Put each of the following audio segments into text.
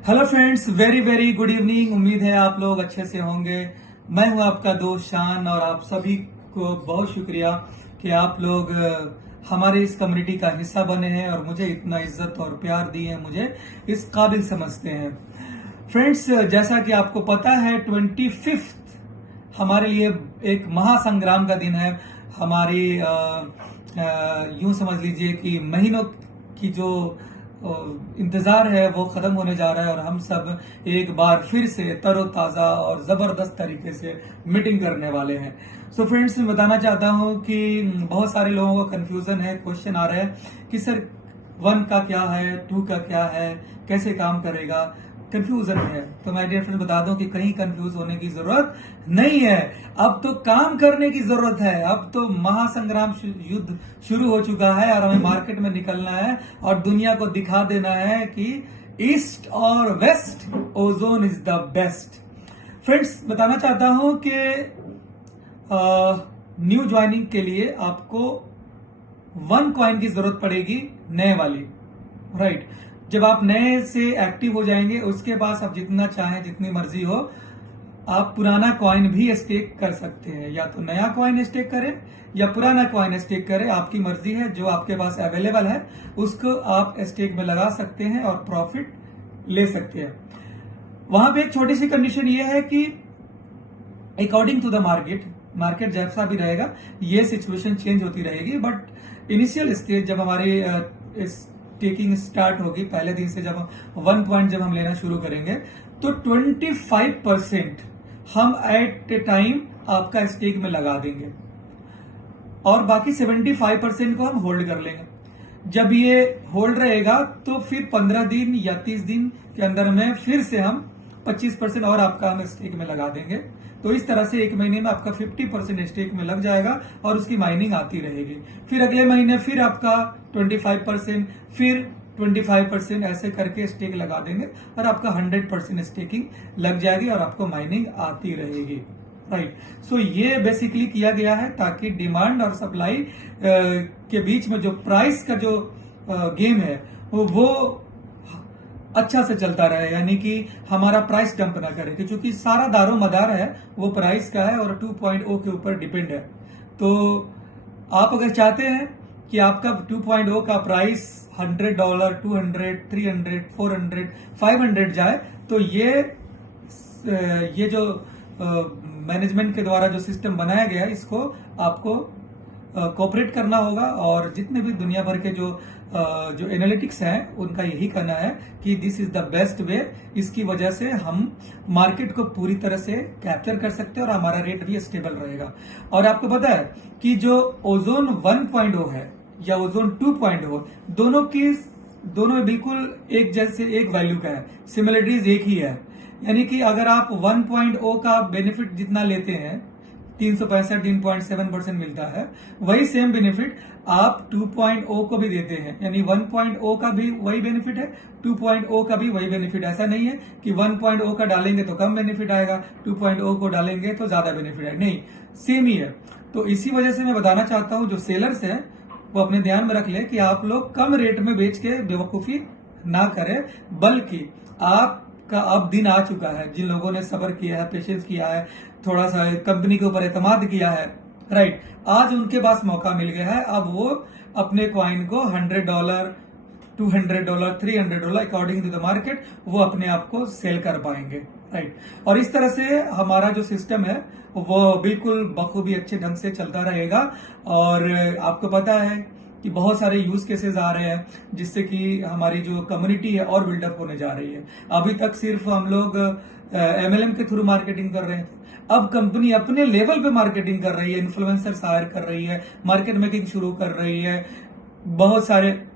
Hello friends, very very good evening. उम्मीद है आप लोग अच्छे से होंगे। मैं हूं आपका दोस्त शान और आप सभी को बहुत शुक्रिया कि आप लोग हमारे इस कम्युनिटी का हिस्सा बने हैं और मुझे इतना इज्जत और प्यार दिए हैं, मुझे इस काबिल समझते हैं। फ्रेंड्स, जैसा कि आपको पता है 25 हमारे लिए एक महासंग्राम का दिन है। हमारी यूं समझ लीजिए कि महीनों की जो इंतजार है वो खत्म होने जा रहा है और हम सब एक बार फिर से तरोताजा और जबरदस्त तरीके से मीटिंग करने वाले हैं। सो फ्रेंड्स, मैं बताना चाहता हूं कि बहुत सारे लोगों को कंफ्यूजन है, क्वेश्चन आ रहे हैं कि सर 1 का क्या है, 2 का क्या है, कैसे काम करेगा, कंफ्यूजन है। तो मैं डियर फ्रेंड बता दूं कि कहीं कंफ्यूज होने की जरूरत नहीं है। अब तो काम करने की जरूरत है। अब तो महासंग्राम युद्ध शुरू हो चुका है और हमें मार्केट में निकलना है और दुनिया को दिखा देना है कि ईस्ट और west ozone is the best. Friends, बताना चाहता हूं कि न्यू ज्वाइनिंग के लिए आपको 1 कॉइन की जरूरत पड़ेगी, नए वाली, राइट। जब आप नए से एक्टिव हो जाएंगे उसके बाद आप जितना चाहें, जितनी मर्जी हो, आप पुराना कॉइन भी स्टेक कर सकते हैं। या तो नया कॉइन स्टेक करें या पुराना कॉइन स्टेक करें, आपकी मर्जी है। जो आपके पास अवेलेबल है उसको आप स्टेक में लगा सकते हैं और प्रॉफिट ले सकते हैं। वहां पे एक छोटी सी कंडीशन ये है कि अकॉर्डिंग टू द मार्केट जैसा भी रहेगा ये सिचुएशन चेंज होती रहेगी, बट इनिशियल स्टेज जब हमारी स्टेकिंग स्टार्ट होगी, पहले दिन से जब 1 पॉइंट जब हम लेना शुरू करेंगे तो 25% हम एट ए टाइम आपका स्टेक में लगा देंगे और बाकी 75% को हम होल्ड कर लेंगे। जब ये होल्ड रहेगा तो फिर 15 दिन या 30 दिन के अंदर में फिर से हम 25% और आपका हम स्टेक में लगा देंगे। तो इस तरह से 1 महीने में आपका 50% स्टेक में लग जाएगा और उसकी माइनिंग आती रहेगी। फिर अगले महीने फिर आपका 25%, फिर 25%, ऐसे करके स्टेक लगा देंगे और आपका 100% स्टेकिंग लग जाएगी और आपको माइनिंग आती रहेगी, राइट। सो ये बेसिकली किया गया है ताकि डिमांड और सप्लाई के बीच में जो प्राइस का जो गेम है वो अच्छा से चलता रहे, यानी कि हमारा प्राइस डंप ना करे, क्योंकि सारा दारो मदार है वो प्राइस का है और 2.0 के ऊपर डिपेंड है। तो आप अगर चाहते हैं कि आपका 2.0 का प्राइस $100, 200, 300, 400, 500 जाए, तो ये जो मैनेजमेंट के द्वारा जो सिस्टम बनाया गया है इसको आपको कोऑपरेट करना होगा। और जितने भी दुनिया भर के जो एनालिटिक्स हैं उनका यही कहना है कि this is the best way. इसकी वजह से हम मार्केट को पूरी तरह से कैप्चर कर सकते हैं और हमारा रेट भी स्टेबल रहेगा। और आपको पता है कि जो ओजोन 1.0 है या ओजोन 2.0, दोनों बिल्कुल एक जैसे एक वैल्यू का है, सिमिलरिटीज एक ही है। यानी कि अगर आप 1.0 का बेनिफिट जितना लेते हैं, 365.7% मिलता है, वही सेम बेनिफिट आप 2.0 को भी देते हैं। यानी 1.0 का भी वही बेनिफिट है, 2.0 का भी वही बेनिफिट। ऐसा नहीं है कि 1.0 का डालेंगे तो कम बेनिफिट आएगा, 2.0 को डालेंगे तो ज्यादा बेनिफिट आएगा, नहीं, सेम ही है। तो इसी वजह से मैं बताना चाहता हूं जो सेलर्स हैं वो अपने ध्यान में रख ले कि आप लोग कम रेट में बेच के बेवकूफी ना करें, बल्कि आपका अब दिन आ चुका है। जिन लोगों ने सब्र किया है, पेशेंस किया है, थोड़ा सा कंपनी के ऊपर एतमाद किया है, राइट, आज उनके पास मौका मिल गया है। अब वो अपने कॉइन को $100, $200, $300 अकॉर्डिंग टू द मार्केट वो अपने आप को सेल कर पाएंगे, राइट। और इस तरह से हमारा जो सिस्टम है वो बिल्कुल बखूबी अच्छे ढंग से चलता रहेगा। और आपको पता है कि बहुत सारे यूज केसेस आ रहे हैं जिससे कि हमारी जो कम्युनिटी है और बिल्डअप होने जा रही है। अभी तक सिर्फ हम लोग MLM के थ्रू मार्केटिंग कर रहे हैं, अब कंपनी अपने लेवल पे मार्केटिंग कर रही है, इन्फ्लुएंसर्स हायर कर रही है, मार्केट मेकिंग शुरू कर रही है, बहुत सारे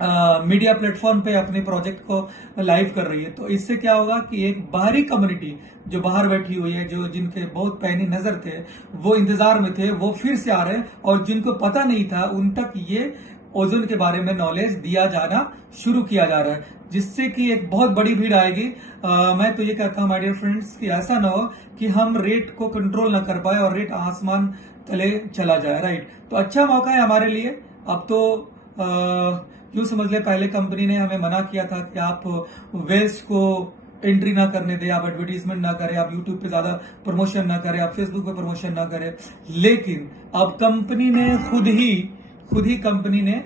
मीडिया प्लेटफॉर्म पे अपने प्रोजेक्ट को लाइव कर रही है। तो इससे क्या होगा कि एक बाहरी कम्युनिटी जो बाहर बैठी हुई है, जो जिनके बहुत पैनी नजर थे, वो इंतजार में थे, वो फिर से आ रहे हैं, और जिनको पता नहीं था उन तक ये ओजोन के बारे में नॉलेज दिया जाना शुरू किया जा रहा है, जिससे कि एक बहुत बड़ी भीड़ आएगी। मैं तो ये कहता हूँ माय डियर फ्रेंड्स कि ऐसा ना हो कि हम रेट को कंट्रोल ना कर पाए और रेट आसमान तले चला जाए, राइट। तो अच्छा मौका है हमारे लिए। अब तो यूं समझ ले पहले कंपनी ने हमें मना किया था कि आप वेल्स को एंट्री ना करने दें, आप एडवर्टीजमेंट ना करें, आप यूट्यूब पे ज्यादा प्रमोशन ना करें, आप फेसबुक पे प्रमोशन ना करें। लेकिन अब कंपनी ने खुद ही कंपनी ने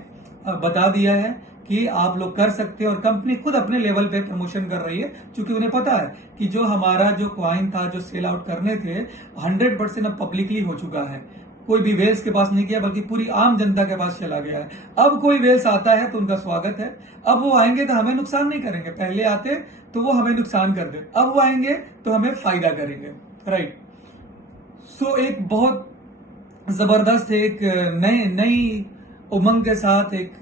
बता दिया है कि आप लोग कर सकते हैं, और कंपनी खुद अपने लेवल पे प्रमोशन कर रही है, क्योंकि उन्हें पता है कि जो हमारा जो कॉइन था, जो सेल आउट करने थे, 100% अब पब्लिकली हो चुका है। कोई भी वेल्स के पास नहीं गया, बल्कि पूरी आम जनता के पास चला गया है। अब कोई वेल्स आता है तो उनका स्वागत है। अब वो आएंगे तो हमें नुकसान नहीं करेंगे, पहले आते तो वो हमें नुकसान कर दे, अब वो आएंगे तो हमें फायदा करेंगे, राइट। सो एक बहुत जबरदस्त एक नई उमंग के साथ, एक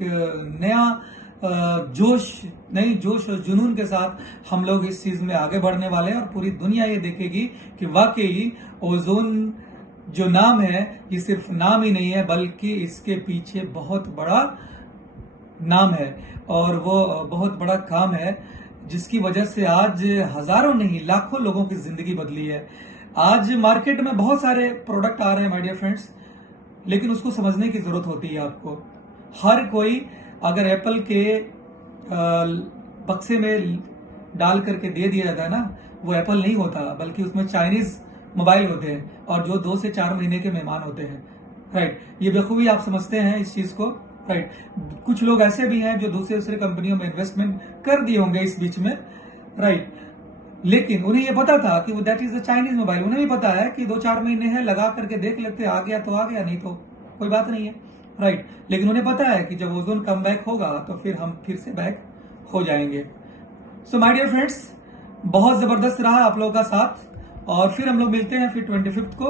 नया नई जोश और जुनून के साथ हम लोग इस चीज में आगे बढ़ने वाले हैं, और पूरी दुनिया ये देखेगी कि वाकई ओजोन जो नाम है ये सिर्फ नाम ही नहीं है, बल्कि इसके पीछे बहुत बड़ा नाम है, और वो बहुत बड़ा काम है, जिसकी वजह से आज हजारों नहीं लाखों लोगों की जिंदगी बदली है। आज मार्केट में बहुत सारे प्रोडक्ट आ रहे हैं माय डियर फ्रेंड्स, लेकिन उसको समझने की जरूरत होती है आपको। हर कोई अगर एप्पल के बक्से में डाल करके दे दिया जाता है ना, वो एप्पल नहीं होता, बल्कि उसमें चाइनीज मोबाइल होते हैं, और जो 2 से 4 महीने के मेहमान होते हैं, राइट। ये बखूबी आप समझते हैं इस चीज को, राइट। कुछ लोग ऐसे भी हैं जो दूसरे कंपनियों में इन्वेस्टमेंट कर दिए होंगे इस बीच में, राइट, लेकिन उन्हें ये पता था कि वो that is a Chinese mobile. उन्हें भी पता है कि 2-4 महीने है, लगा करके देख लेते, आ गया तो आ गया, नहीं तो कोई बात नहीं है, राइट। लेकिन उन्हें पता है कि जब ओजोन कम बैक होगा तो फिर हम फिर से बैक हो जाएंगे। सो माय डियर फ्रेंड्स, बहुत जबरदस्त रहा आप लोगों का साथ, और फिर हम लोग मिलते हैं फिर 25 को,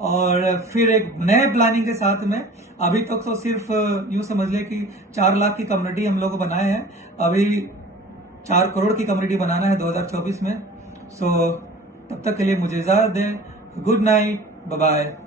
और फिर एक नए प्लानिंग के साथ में। अभी तक तो सिर्फ यूं समझ ले कि 4 लाख की कम्युनिटी हम लोग बनाए हैं, अभी 4 करोड़ की कम्युनिटी बनाना है 2024 में। सो तब तक के लिए मुझे इजाजत दें। Good night, bye bye.